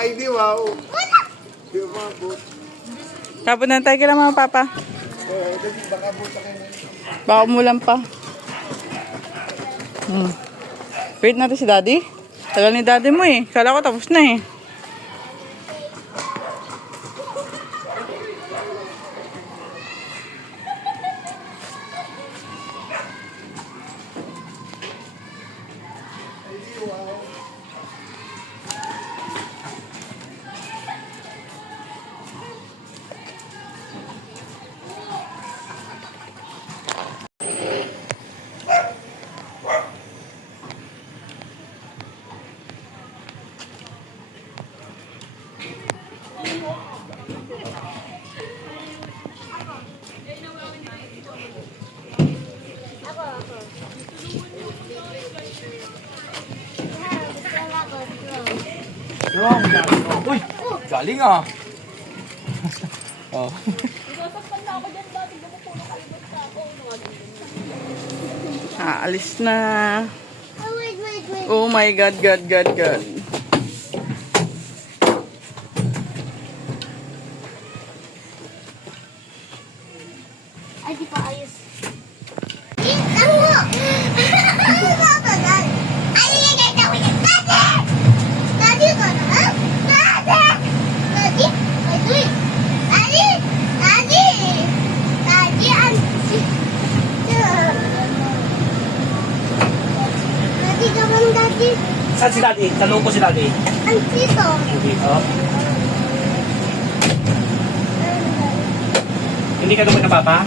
Ay, di wow. Di umabot. Tapos na tayo kila mga papa. Baka buta kayo. Baka umulan pa. Wait natin si daddy. Tagal ni daddy mo eh. Kala ko tapos na eh. Uy, galing ah. Oh. Alis na. Oh, wait. Oh my God, God. Ay, di pa ayos. Ang mo! Daddy ka na, ha? Daddy? Ay, doy. Daddy, Daddy ka man, Daddy. Saan si daddy? Tanong ko si daddy. Ang dito. Dito. Hindi ka naman na papa?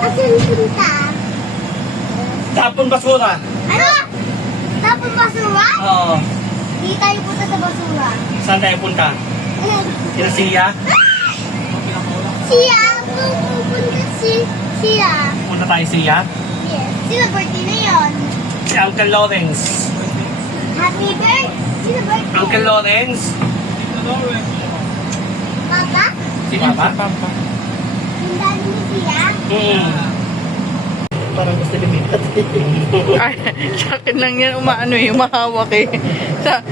Asan punta? Tapon basura. Ano? Tapos basura? Oo. Di tayo punta sa basura. Saan tayo punta? Sina Sia? Siya, pupunta siya. Punta tayo Sia? Yes. Sino birthday na yun? Si Uncle Lawrence. Happy birthday? Sino birthday? Uncle Lawrence? Papa? Si Papa? Yung daddy ni siya? Parang gusto lumipat. Ay, sa akin lang yan. Umaano eh. Umahawak eh. Sa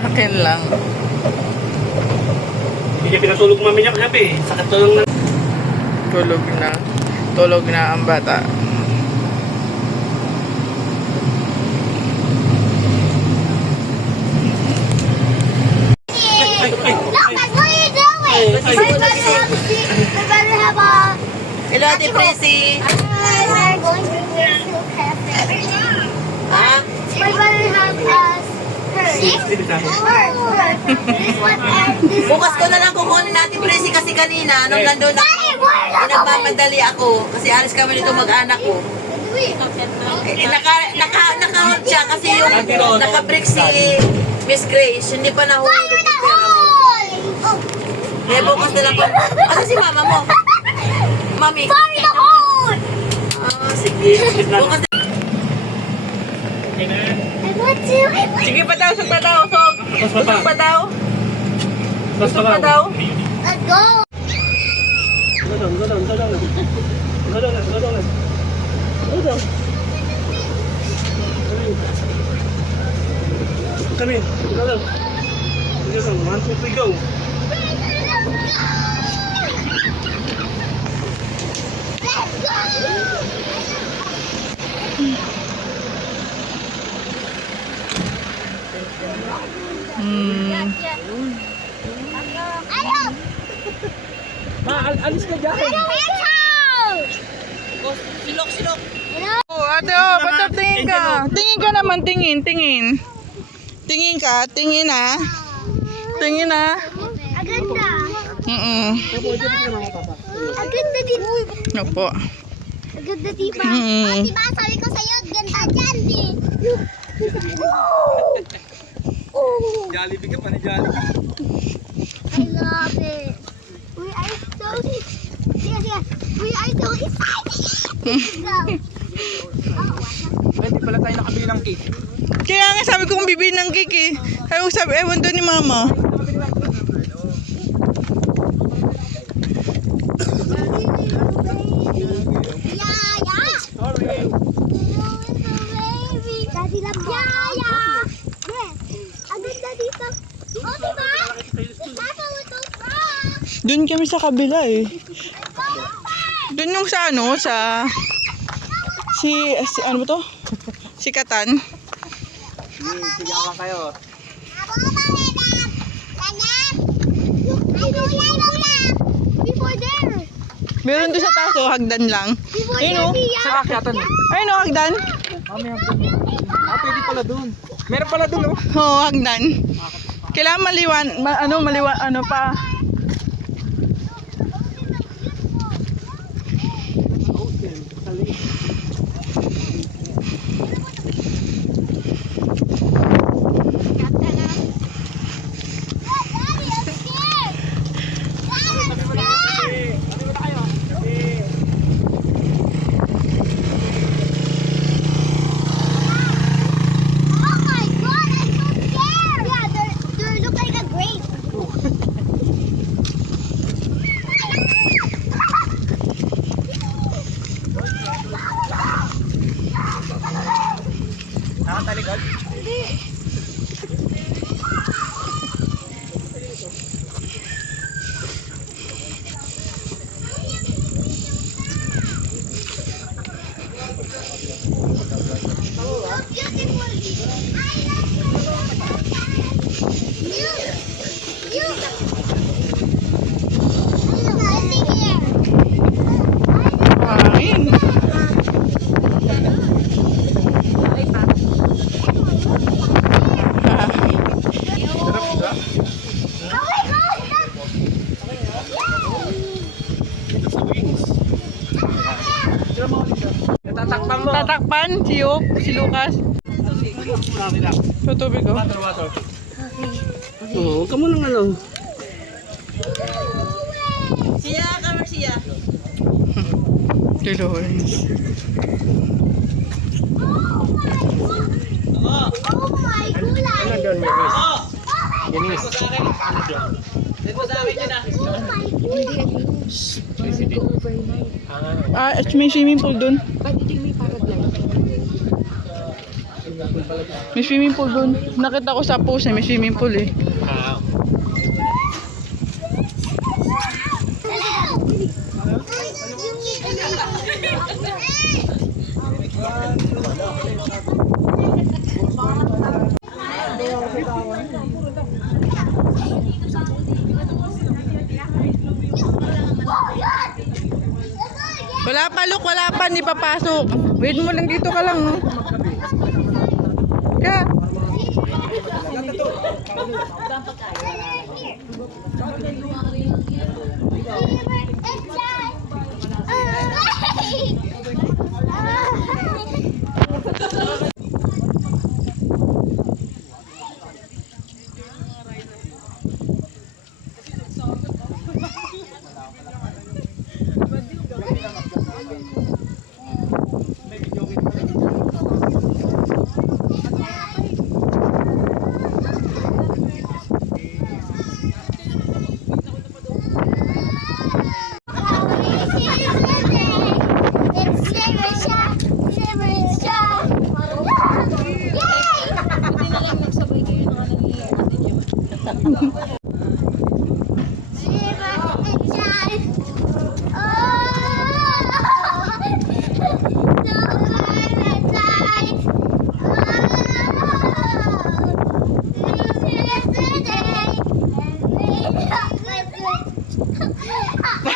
akin lang. Hindi niya pinatulog mami niya kagabi. Sakit tulong na. Tulog na ang bata. Lucas, what are you doing? My brother have a... Hello, Ate Prissy. We're going to the cafe. Ha? My brother have a... Her. This one and this Bukas ko na lang kukunin natin Prissy kasi kanina nung nandun ako, Daddy, where are you nagmamadali ako kasi alis kami nito mag-anak ko. Naka-hold siya kasi yung naka-break si Miss Grace, hindi pa nahulog yung pera mo. Kaya bukas na lang po. Asa si mama mo? Mami. Sorry, the hole! Ah, sige. Bukas na. I want to. Sige pa daw. Sug pa daw. Sug pa daw. Sug pa daw. Let's go! Come in. One, two, three, go. Let's go! Ayaw! Alis ka dyan. Silok. Oh, ate, ba't tingin ka? Tingin ka naman, tingin. Tingin ka, tingin ah. Tingin ah. Aganda! Aganda din! Opo. Aganda diba? Mm. Oh, diba sabi ko sa'yo, ganda dyan di! Jollibee ka pa ni Jollibee. I love it! We are so excited! We are so excited! Go! Hindi pala tayo nakabili ng cake. Kaya nga sabi ko kung bibili ng cake eh. Sabi, ewan doon ni mama. Doon kami sa kabila eh. Doon yung sa ano, sa... Si ano ba to? Si Katan. Sigawan kayo. Before there. Meron doon sa taas oh, hagdan lang. Before Ayun oh. there, Sa akyatan eh. Ayun oh, hagdan. May hagdan. Pwede pala dun. Meron pala dun oh. Oo, hagdan. Kailangan maliwan pa. Oh my God, I'm so scared. Yeah, they look like a grape. Nakatalikod? Hangin. Natatakpan mo. Tatakpan si Yop, si Lucas. Sa tubig oh. Water. Oo, huwag ka munang ano. Siya, kamar siya. Si Lawrence. Oh my God. Ano doon, Yanis? Yanis. Dito sa amin yun ah. Oh my God. Ah, at may swimming pool doon. May swimming pool doon. Nakita ko sa post eh, may swimming pool eh. Wala pa, Luke, wala pa, hindi papasok. Wait mo lang, dito ka lang, no? Ka.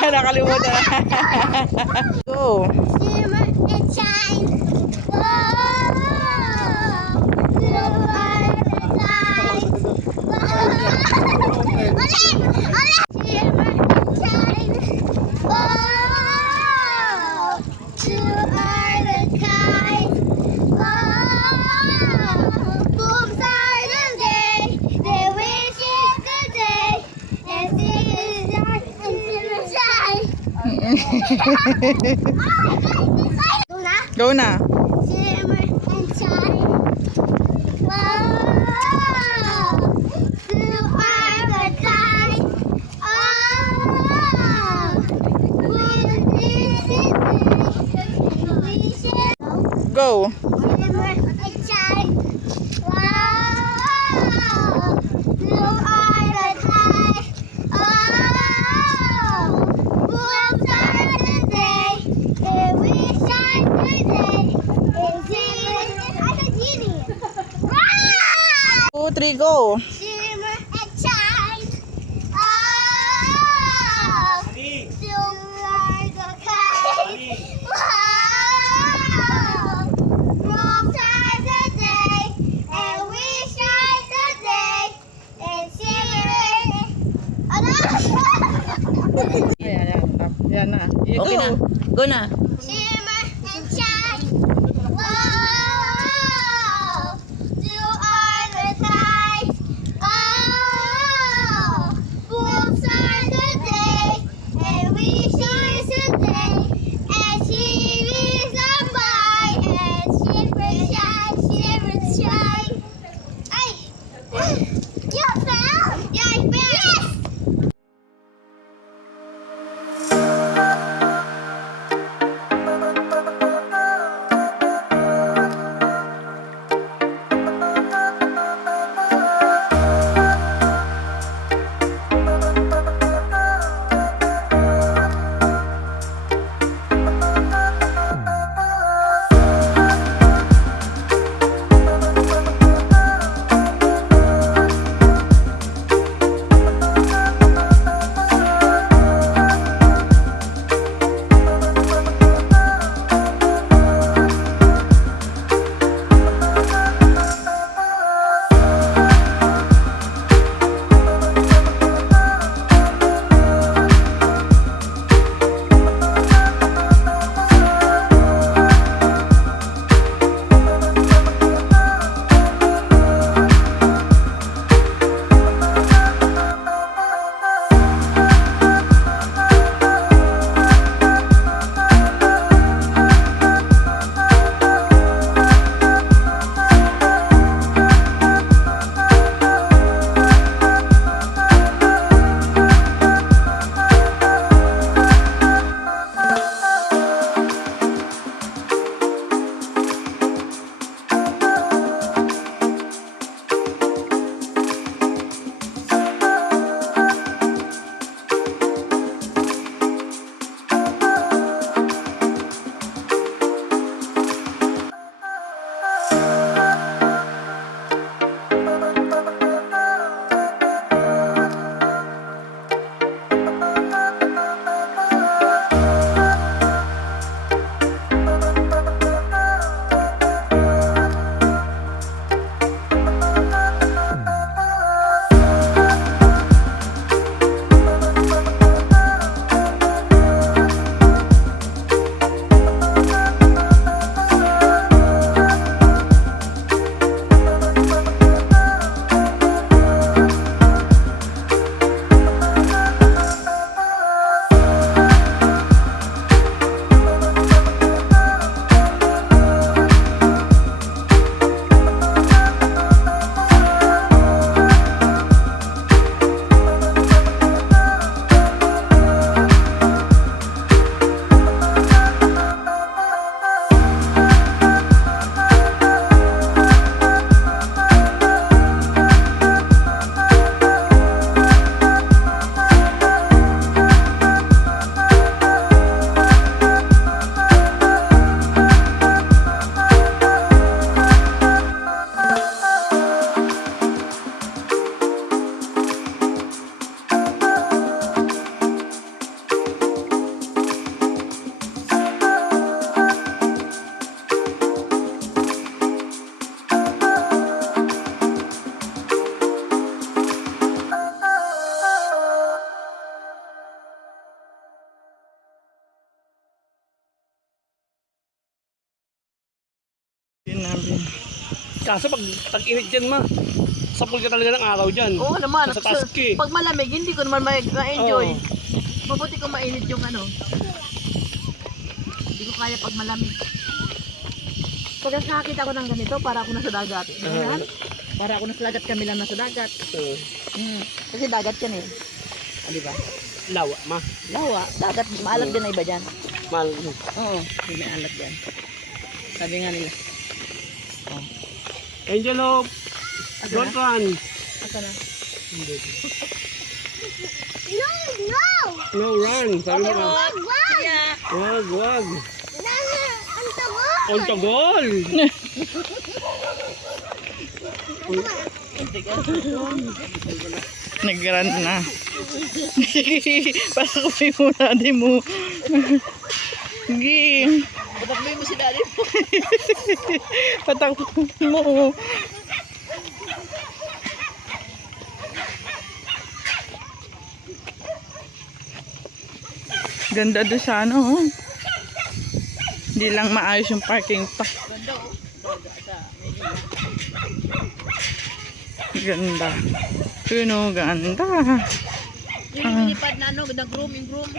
Nakalimutan na. Go. Shimmer and shine. Whoa. Blue eyes and shine. Whoa. Shimmer and shine. Whoa. Blue eyes and shine. Whoa. Boobs are the day. They wish it's the day. And sing and shine and shimmer and shine. Go na. Shimmer and shine. Whoa. Blue are the tide. Oh. Go. Shimmer and shine. Whoa. Blue are the tide. Oh. 3, go. Shimmer and shine. Oh, silver the kite. Wow, from shines a day, and we shine a day, and shimmer. Ano? Yan na. You Okay na. go. Go na. Shimmer and shine. Wow, you are the light. Oh, both are the day, and we shine today. And she is a bright, and shimmer shine. Ay, you fell? Yeah, I fell. Yes. Kaso pag tag-init dyan ma, sapul ka talaga ng araw dyan. Oo naman. Sa task eh. Pag malamig, hindi ko naman ma-enjoy. Oo. Mabuti kung mainit yung ano. Hindi ko kaya pag malamig. Pag nakakita ko ng ganito, para ako nasa dagat. Ayan. Para ako nasa dagat, kami lang nasa dagat. Kasi dagat yan eh. Ah, di ba? Lawa ma. Lawa. Dagat. Maalat din na iba dyan. Mal. Oo. May alat dyan. Sabi nga nila. Angelo, don't run. Asa na? No, no! No, run. Sabi mo. Wag, wag! Wag, wag. Ang tagol! On to goal. Nag-run na. Pasok mo yung daddy mo. Sige. Patakbo mo si daddy mo. Patakbo mo. Ganda doon sa ano. Oh. Hindi lang maayos yung parking pa. Ganda. Yun o, ganda. Yung nilipad na ano, nag-groom, yung groom.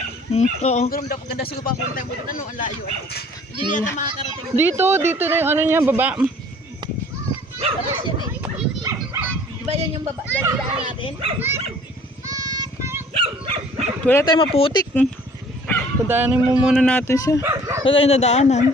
Oo. Groom daw, ganda siguro pa punta mo. Ano, ang layo. Hindi niya na makakarating. Dito na yung ano niya, baba. Alas yan eh. Diba yan yung baba? Daan natin? Wala tayong maputik. Padaanin mo muna natin siya. Wala tayong dadaanan.